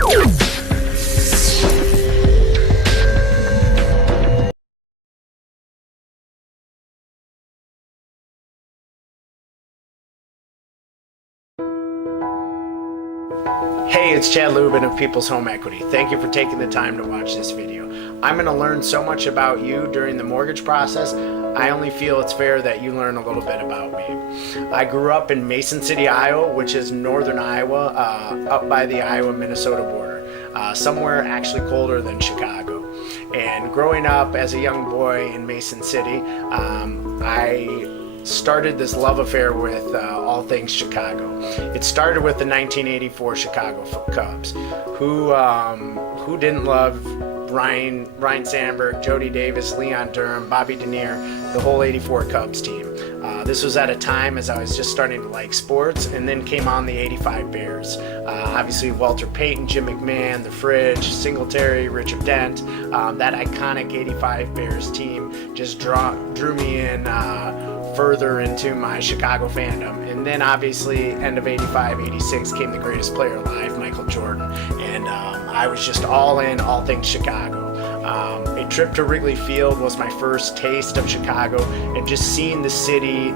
Hey, it's Chad Lubben of People's Home Equity. Thank you for taking the time to watch this video. I'm going to learn so much about you during the mortgage process. I only feel it's fair that you learn a little bit about me. I grew up in Mason City, Iowa, which is northern Iowa, up by the Iowa-Minnesota border, somewhere actually colder than Chicago. And growing up as a young boy in Mason City, I started this love affair with all things Chicago. It started with the 1984 Chicago Cubs. Who didn't love Ryan Sandberg, Jody Davis, Leon Durham, Bobby Denier, the whole 84 Cubs team. This was at a time as I was just starting to like sports, and then came on the 85 Bears. Obviously Walter Payton, Jim McMahon, The Fridge, Singletary, Richard Dent. That iconic 85 Bears team just drew me in further into my Chicago fandom. And then obviously end of 85, 86 came the greatest player alive, Michael Jordan. And I was just all in, all things Chicago. A trip to Wrigley Field was my first taste of Chicago, and just seeing the city,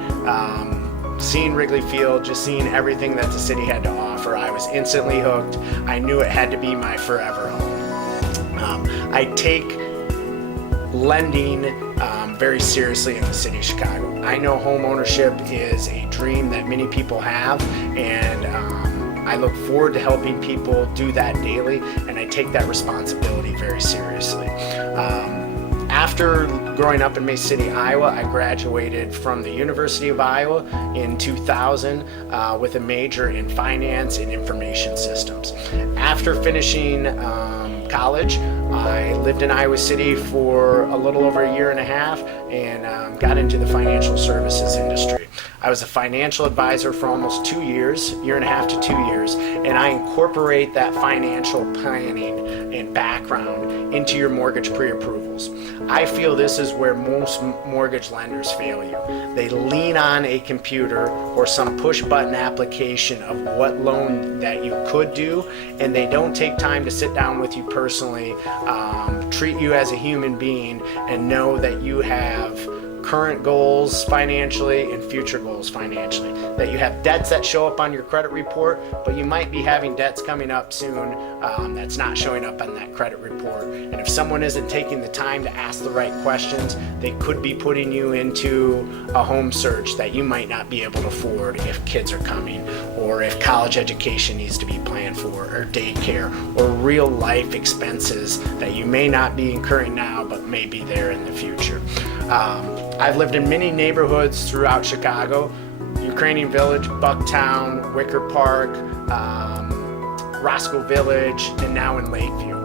seeing Wrigley Field, just seeing everything that the city had to offer, I was instantly hooked. I knew it had to be my forever home. I take lending very seriously in the city of Chicago. I know home ownership is a dream that many people have, and I look forward to helping people do that daily, and I take that responsibility very seriously. After growing up in Mason City, Iowa, I graduated from the University of Iowa in 2000 with a major in finance and information systems. After finishing college, I lived in Iowa City for a little over a year and a half, and got into the financial services industry. I was a financial advisor for almost 2 years, year and a half to 2 years, and I incorporate that financial planning and background into your mortgage pre-approvals. I feel this is where most mortgage lenders fail you. They lean on a computer or some push-button application of what loan that you could do, and they don't take time to sit down with you personally, treat you as a human being, and know that you have current goals financially and future goals financially. That you have debts that show up on your credit report, but you might be having debts coming up soon that's not showing up on that credit report. And if someone isn't taking the time to ask the right questions, they could be putting you into a home search that you might not be able to afford if kids are coming, or if college education needs to be planned for, or daycare, or real life expenses that you may not be incurring now but may be there in the future. I've lived in many neighborhoods throughout Chicago: Ukrainian Village, Bucktown, Wicker Park, Roscoe Village, and now in Lakeview.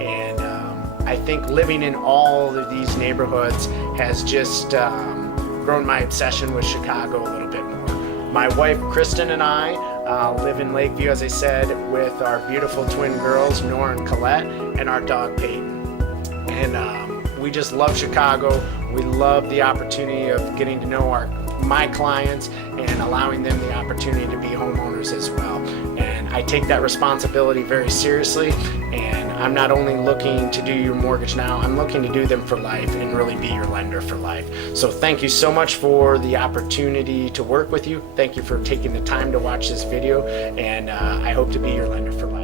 And I think living in all of these neighborhoods has just grown my obsession with Chicago a little bit more. My wife Kristen and I live in Lakeview, as I said, with our beautiful twin girls, Nora and Colette, and our dog Peyton. And we just love Chicago. We love the opportunity of getting to know my clients and allowing them the opportunity to be homeowners as well. And I take that responsibility very seriously, and I'm not only looking to do your mortgage now, I'm looking to do them for life and really be your lender for life. So thank you so much for the opportunity to work with you. Thank you for taking the time to watch this video, and I hope to be your lender for life.